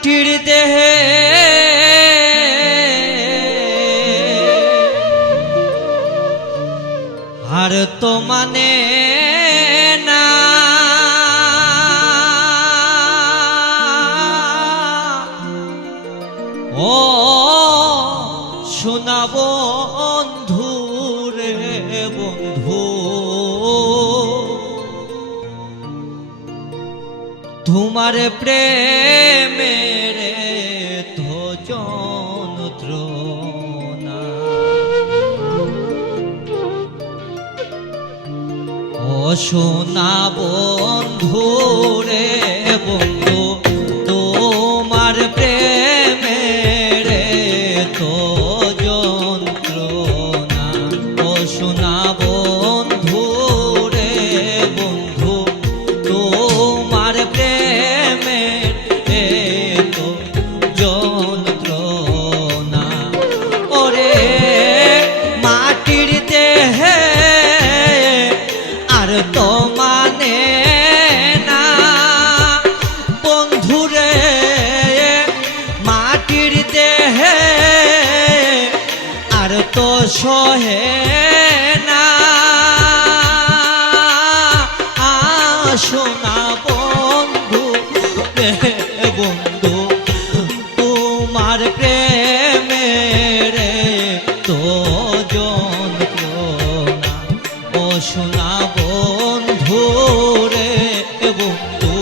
মাটির দেহে আর তো মানে না ও শোনা বন্ধু রে বন্ধু তোমার প্রেমের তো যন্ত্রণা ও শোনা বন্ধু রে বন্ধু তোমার প্রেমের তো যন্ত্রণা ও শোনা বন্ধু রে বন্ধু তোমার প্রেমের তো যন্ত্রণা ওরে মাটির দেহে আর তো মানে না বন্ধুরে মাটির দেহে আর তো সহে না শোনা বন্ধু বন্ধু তোমার প্রেমের তো যন্ত্রণা ও শোনা বন্ধু রে বন্ধু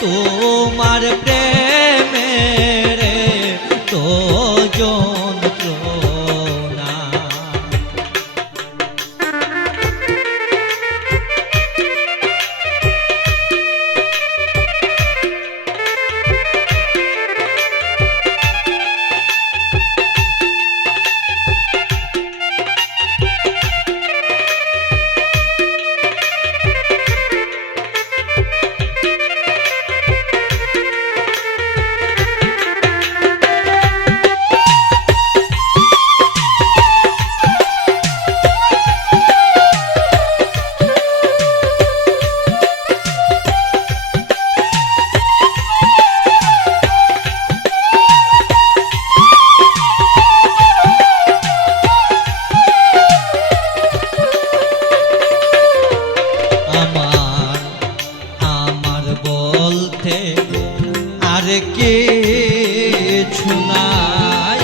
তোমার প্রেমের তো যন্ত্রণা আর কিছু নাই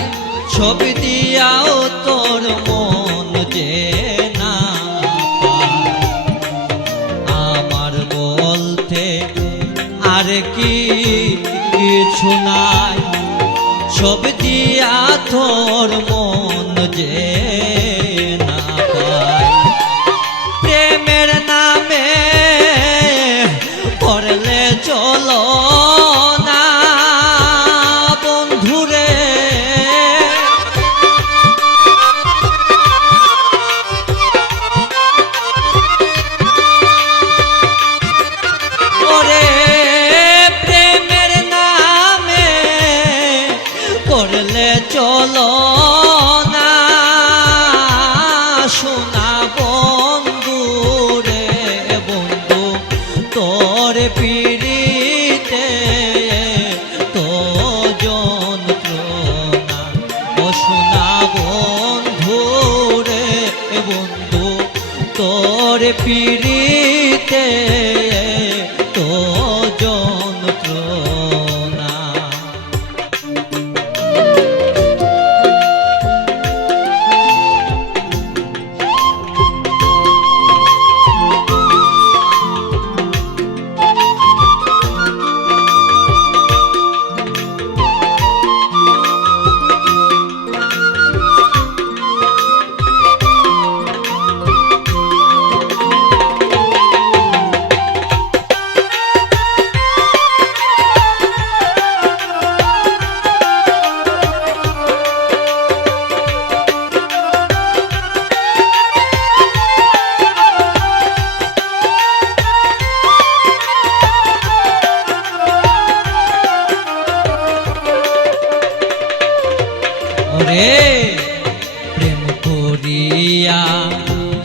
ছবি দিয়াও তোর মন যে না আমার বলতে আর কিছু নাই ছবি দিয়া তোর মন যে না পায় প্রেমের নামে পড়লে চলো না বন্ধুরে ওরে প্রেমের নামে পড়লে চলো না শোনা বন্ধু রে বন্ধু তোর পিড়িতে তো যন্ত্রণা ও শোনা বন্ধু রে বন্ধু তোর পিড়িতে তো যন্ত্রণা রে প্রেম করিয়া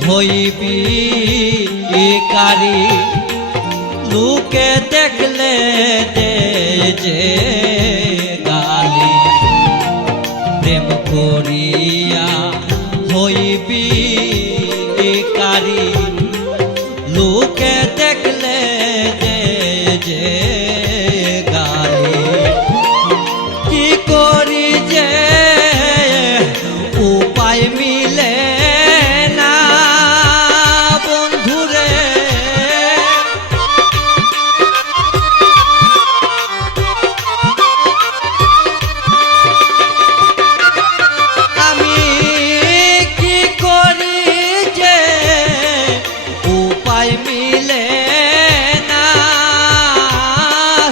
হইবি কারি লোকে দেখলে দে যে করিয়া হইবি কারি লোকে দেখলে যে যে গালি কি করি যে উপায় মিলে না বন্ধুরে আমি কি করি যে উপায় মিলে না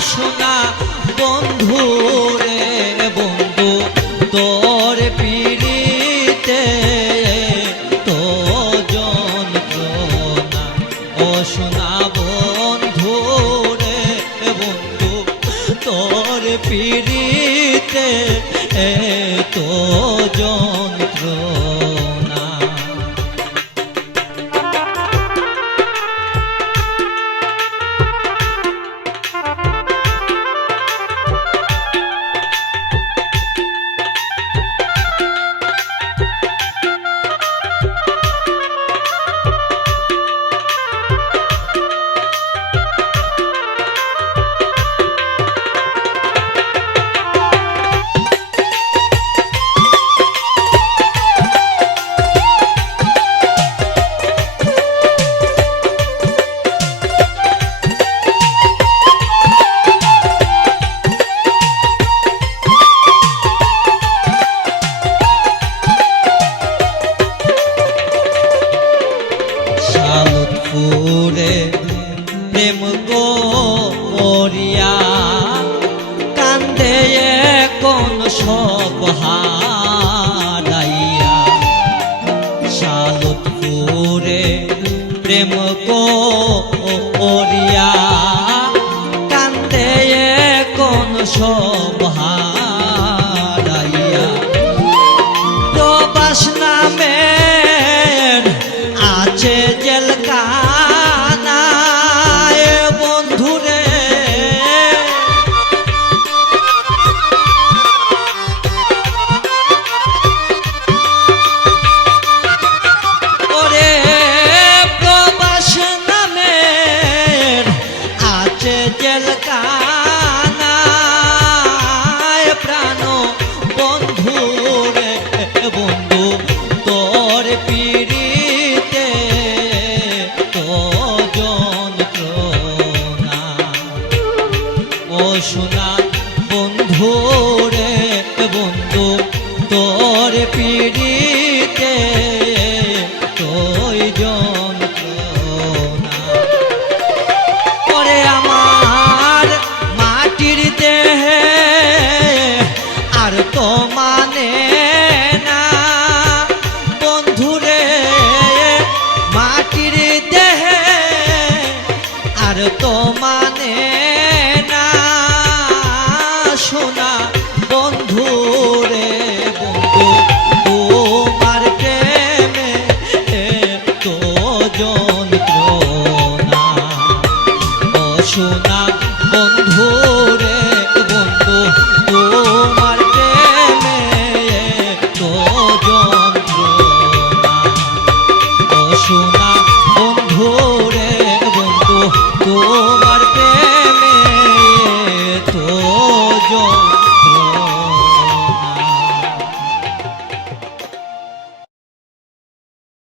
শোনা বন্ধুরে বন্ধু তোর পিড়িতে তো যন্ত্রণা ও শোনা বন্ধুরে বন্ধু তোর পিড়িতে তো যন্ত্রণা শালুতপুরে প্রেম করিয়া কান্দে কোন সব হারাইয়া শালুতপুরে প্রেম করিয়া কান্দে কোন সব হারাইয়া প্রবাস নামের আছে জেলখানা বন্ধুরে ওরে প্রবাস নামের আছে জেলখানা প্রাণ বন্ধুরে বন্ধু তোর পিড়িতে তো যন্ত্রণা ও শোনা বন্ধুরে বন্ধু তোর পিড়িতে তোই যন্ত্রণা ওরে আমার মাটির দেহে আর তো মানে না বন্ধুরে মাটির দেহে আর তো মানে না শোনা বন্ধুরে বন্ধু তোমার প্রেমে তো যন্ত্রণা ও শোনা বন্ধুরে বন্ধু তোমার প্রেমে তো যন্ত্রণা ও শোনা বন্ধুরে বন্ধু তোমার প্রেমে